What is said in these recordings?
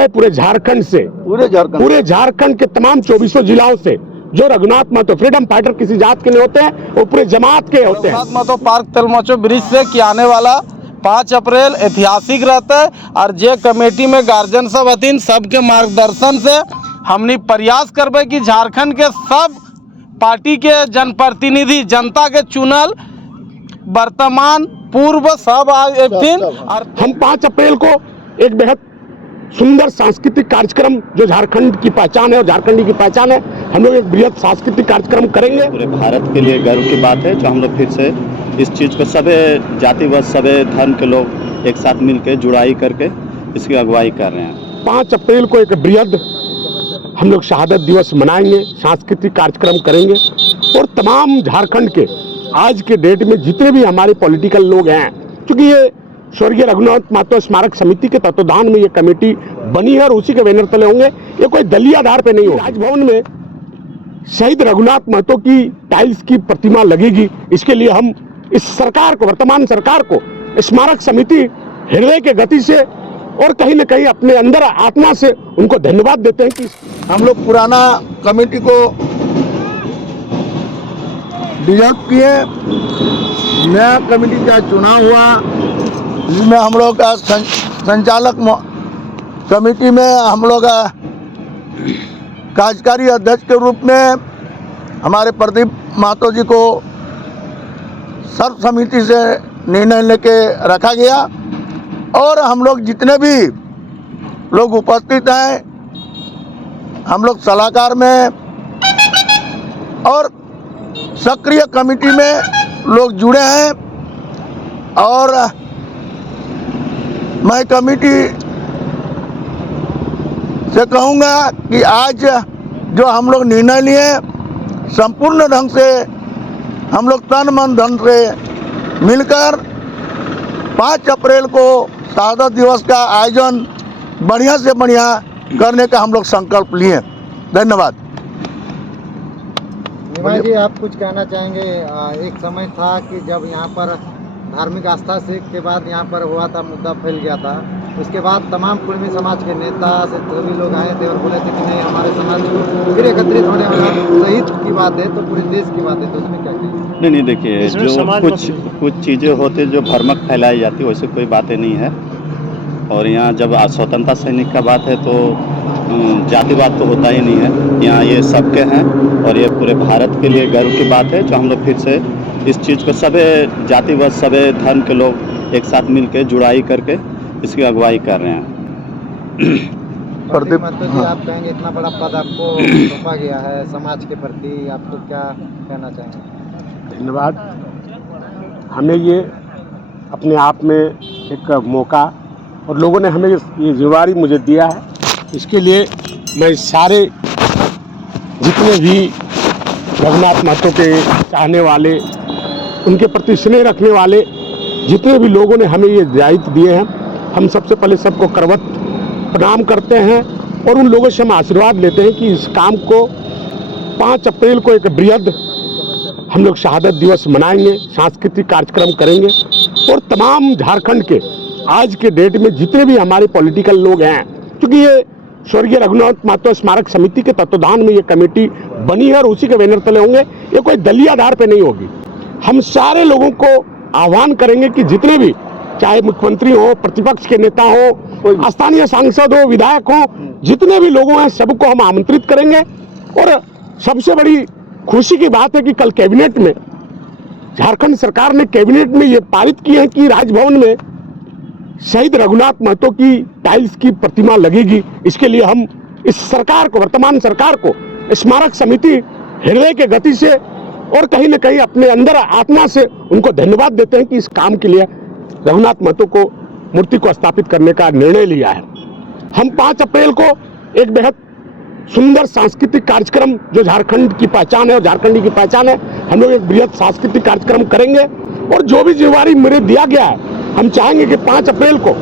पूरे झारखंड के तमाम 24 जिलाओं से जो रघुनाथ महतो फ्रीडम फाइटर किसी जात के नहीं होते हैं, वो पूरे जमात के होते हैं। रघुनाथ महतो पार्क तेलमचो ब्रिज से कि आने वाला 5 अप्रैल ऐतिहासिक रहता है और जे कमेटी में गार्जियन सब हथिन सबके मार्गदर्शन से हमने प्रयास करबे कि झारखंड के सब पार्टी के जनप्रतिनिधि जनता के चुनल वर्तमान पूर्व सब आथिन। और हम 5 अप्रैल को एक बेहद सुंदर सांस्कृतिक कार्यक्रम जो झारखंड की पहचान है और झारखंडी की पहचान है, हम लोग एक बृहद सांस्कृतिक कार्यक्रम करेंगे। पूरे भारत के लिए गर्व की बात है जो हम लोग फिर से इस चीज़ को सभी जाति व सभी धर्म के लोग एक साथ मिलकर जुड़ाई करके इसकी अगुवाई कर रहे हैं। 5 अप्रैल को एक बृहद हम लोग शहादत दिवस मनाएंगे, सांस्कृतिक कार्यक्रम करेंगे और तमाम झारखंड के आज के डेट में जितने भी हमारे पॉलिटिकल लोग हैं, क्योंकि ये स्वर्गीय रघुनाथ महतो स्मारक समिति के तत्वाधान में ये कमेटी बनी है और उसी के बैनर तले होंगे, ये कोई दलीय आधार पे नहीं होगा। राजभवन में शहीद रघुनाथ महतो की टाइल्स की प्रतिमा लगेगी, इसके लिए हम इस सरकार को, वर्तमान सरकार को स्मारक समिति हृदय के गति से और कहीं न कहीं अपने अंदर आत्मा से उनको धन्यवाद देते हैं कि हम लोग पुराना कमेटी को डिजॉल्व किए, नया कमेटी का चुनाव हुआ जिसमें हम लोग का संचालक कमेटी में हम लोग कार्यकारी अध्यक्ष के रूप में हमारे प्रदीप महतो जी को सर्वसम्मति से निर्णय लेके रखा गया और हम लोग जितने भी लोग उपस्थित हैं, हम लोग सलाहकार में और सक्रिय कमेटी में लोग जुड़े हैं और मैं कमेटी से कहूँगा कि आज जो हम लोग निर्णय लिए संपूर्ण ढंग से हम लोग तन मन धन से मिलकर 5 अप्रैल को शहादत दिवस का आयोजन बढ़िया से बढ़िया करने का हम लोग संकल्प लिए। धन्यवाद। निमा जी, आप कुछ कहना चाहेंगे? एक समय था कि जब यहाँ पर धार्मिक आस्था से के बाद यहाँ पर हुआ था, मुद्दा फैल गया था, उसके बाद तमाम कुर्मी समाज के नेता से सभी लोग आए थे और बोले थे कि नहीं, हमारे समाज को फिर एकत्रित होने वाला शहीद की बात है तो पूरे देश की बात है, तो उसमें क्या कहेंगे? नहीं देखिए, जो कुछ चीज़ें होती जो भ्रमक फैलाई जाती वैसे कोई बातें नहीं है। और यहाँ जब स्वतंत्रता सैनिक का बात है तो जातिवाद तो होता ही नहीं है, यहाँ ये सबके हैं और ये पूरे भारत के लिए गर्व की बात है जो हम लोग फिर से इस चीज़ को सभी जाति व सभी धर्म के लोग एक साथ मिलकर जुड़ाई करके इसकी अगुवाई कर रहे हैं। प्रदीप महतो जी, आप कहेंगे इतना बड़ा पद आपको सौंपा गया है समाज के प्रति, आपको क्या कहना चाहेंगे? धन्यवाद। हमें ये अपने आप में एक मौका और लोगों ने हमें ये जिम्मेदारी मुझे दिया है, इसके लिए मैं सारे जितने भी रघुनाथ महतो के चाहने वाले, उनके प्रति स्नेह रखने वाले जितने भी लोगों ने हमें ये दायित्व दिए हैं, हम सबसे पहले सबको करवत प्रणाम करते हैं और उन लोगों से हम आशीर्वाद लेते हैं कि इस काम को 5 अप्रैल को एक बृहद हम लोग शहादत दिवस मनाएंगे, सांस्कृतिक कार्यक्रम करेंगे और तमाम झारखंड के आज के डेट में जितने भी हमारे पॉलिटिकल लोग हैं, क्योंकि ये स्वर्गीय रघुनाथ महतो स्मारक समिति के तत्वाधान में ये कमेटी बनी है और उसी के बैनर तले होंगे, ये कोई दलीय आधार पे नहीं होगी। हम सारे लोगों को आह्वान करेंगे कि जितने भी, चाहे मुख्यमंत्री हो, प्रतिपक्ष के नेता हो, स्थानीय सांसद हो, विधायक हो, जितने भी लोगों हैं सबको हम आमंत्रित करेंगे। और सबसे बड़ी खुशी की बात है कि कल कैबिनेट में, झारखंड सरकार ने कैबिनेट में ये पारित किया है कि राजभवन में शहीद रघुनाथ महतो की टाइल्स की प्रतिमा लगेगी, इसके लिए हम इस सरकार को, वर्तमान सरकार को स्मारक समिति हृदय के गति से और कहीं न कहीं अपने अंदर आत्मा से उनको धन्यवाद देते हैं कि इस काम के लिए रघुनाथ महतो को मूर्ति को स्थापित करने का निर्णय लिया है। हम 5 अप्रैल को एक बेहद सुंदर सांस्कृतिक कार्यक्रम जो झारखंड की पहचान है और झारखंडी की पहचान है, हम लोग एक बृहद सांस्कृतिक कार्यक्रम करेंगे और जो भी जिम्मेदारी मुझे दिया गया है, हम चाहेंगे कि 5 अप्रैल को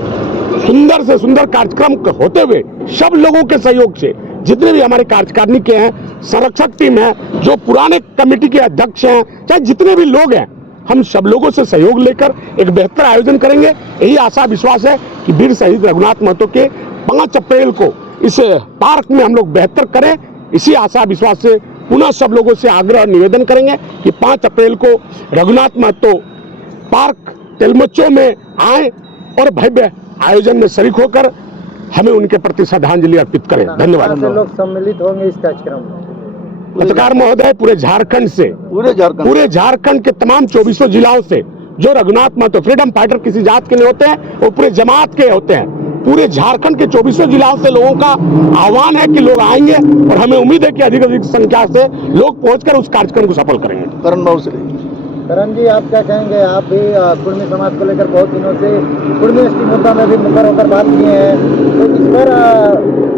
सुंदर से सुंदर कार्यक्रम होते हुए सब लोगों के सहयोग से, जितने भी हमारे कार्यकारिणी के हैं, संरक्षक टीम है, जो पुराने कमेटी के अध्यक्ष हैं, चाहे जितने भी लोग हैं, हम सब लोगों से सहयोग लेकर एक बेहतर आयोजन करेंगे। यही आशा विश्वास है कि वीर शहीद रघुनाथ महतो के 5 अप्रैल को इस पार्क में हम लोग बेहतर करें, इसी आशा विश्वास से पुनः सब लोगों से आग्रह निवेदन करेंगे कि 5 अप्रैल को रघुनाथ महतो पार्क तेलमचो में आए और भव्य आयोजन में शरीक होकर हमें उनके प्रति श्रद्धांजलि अर्पित करें। धन्यवाद। लोग सम्मिलित होंगे इस कार्यक्रम में? पत्रकार महोदय, पूरे झारखंड से, पूरे झारखंड के तमाम 24 जिलाओं से जो रघुनाथ महतो फ्रीडम फाइटर किसी जात के नहीं होते हैं, वो पूरे जमात के होते हैं। पूरे झारखंड के 24 जिलाओं से लोगों का आह्वान है कि लोग आएंगे और हमें उम्मीद है कि अधिक संख्या से लोग पहुंचकर उस कार्यक्रम को सफल करेंगे। करण जी, आप क्या कहेंगे? आप भी कुर्मी समाज को लेकर बहुत दिनों से कुर्मी एसटी मुद्दा में भी मुखर होकर बात किए हैं, तो इस पर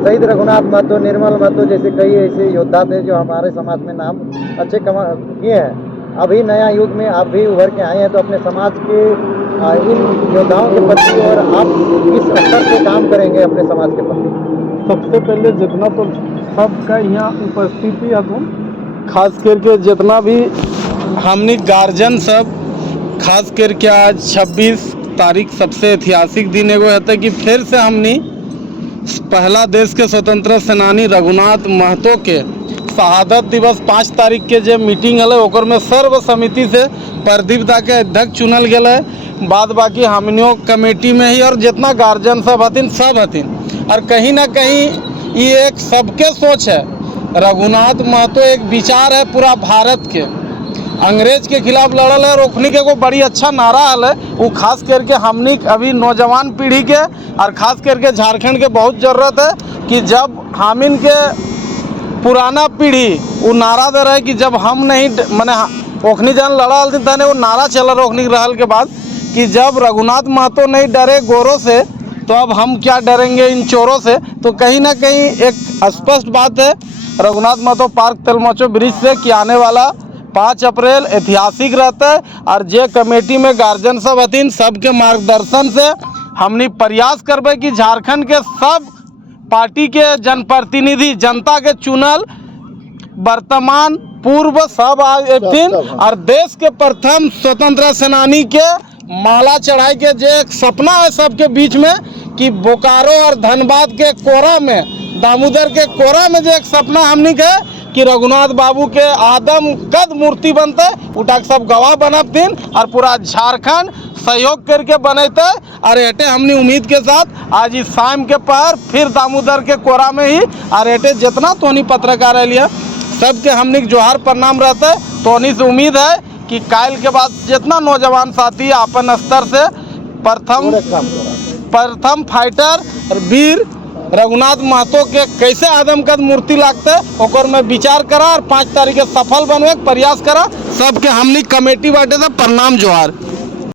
शहीद रघुनाथ महतो, निर्मल महतो जैसे कई ऐसे योद्धा थे जो हमारे समाज में नाम अच्छे किए हैं। अभी नया युग में आप भी उभर के आए हैं, तो अपने समाज के इन योद्धाओं के प्रति और आप किस स्तर से काम करेंगे अपने समाज के प्रति? सबसे पहले जितना तो सबका यहाँ उपस्थिति है, खास करके जितना भी हमने गार्जियन सब, खास करके आज 26 तारीख सबसे ऐतिहासिक दिन एगो है कि फिर से हमने पहला देश के स्वतंत्रता सेनानी रघुनाथ महतो के शहादत दिवस 5 तारीख के जो मीटिंग है ओकर में सर्व समिति से प्रदीप दा के अध्यक्ष चुनल गया। बाद बाकी हमनियों कमेटी में ही और जितना गार्जियन सब हथिन सब हथिन, और कहीं ना कहीं ये एक सबके सोच है। रघुनाथ महतो एक विचार है पूरा भारत के, अंग्रेज के खिलाफ लड़ल है, रोकने के को बड़ी अच्छा नारा है। वो खास करके हमनी अभी नौजवान पीढ़ी के और खास करके झारखंड के बहुत ज़रूरत है कि जब हामिन के पुराना पीढ़ी वो नारा दे रहा है कि जब हम नहीं मैंने ओखनी जन लड़ल थी तने वो नारा चला रोकने रहल के बाद कि जब रघुनाथ महतो नहीं डरे गोरों से तो अब हम क्या डरेंगे इन चोरों से। तो कहीं ना कहीं एक स्पष्ट बात है रघुनाथ महतो पार्क तेलमचो ब्रिज से कि आने वाला 5 अप्रैल ऐतिहासिक रहता है, और जे कमेटी में गार्जियन सब हथिन सबके मार्गदर्शन से हमनी प्रयास करबे कि झारखंड के सब पार्टी के जनप्रतिनिधि जनता के चुनल वर्तमान पूर्व सब आथिन और देश के प्रथम स्वतंत्रता सेनानी के माला चढ़ाई के जो एक सपना है सबके बीच में कि बोकारो और धनबाद के कोरा में, दामोदर के कोरा में जो एक सपना हमनी के कि रघुनाथ बाबू के आदम कद मूर्ति बनते उठा सब गवाह बनबथिन और पूरा झारखंड सहयोग करके बनते। और एटे हमने उम्मीद के साथ आज इस शाम के पहर फिर दामोदर के कोरा में ही और एटे जितना तोनी पत्रकार लिया सबके हमने जोहार प्रणाम रहता है। तोनी से उम्मीद है कि काल के बाद जितना नौजवान साथी अपन स्तर से प्रथम फाइटर और वीर रघुनाथ महतो के कैसे आदमकद मूर्ति लागते ओकर में विचार करा और 5 तारीख के सफल बनवे प्रयास करा। सबके हमनी कमेटी बाटे से प्रणाम जोहार।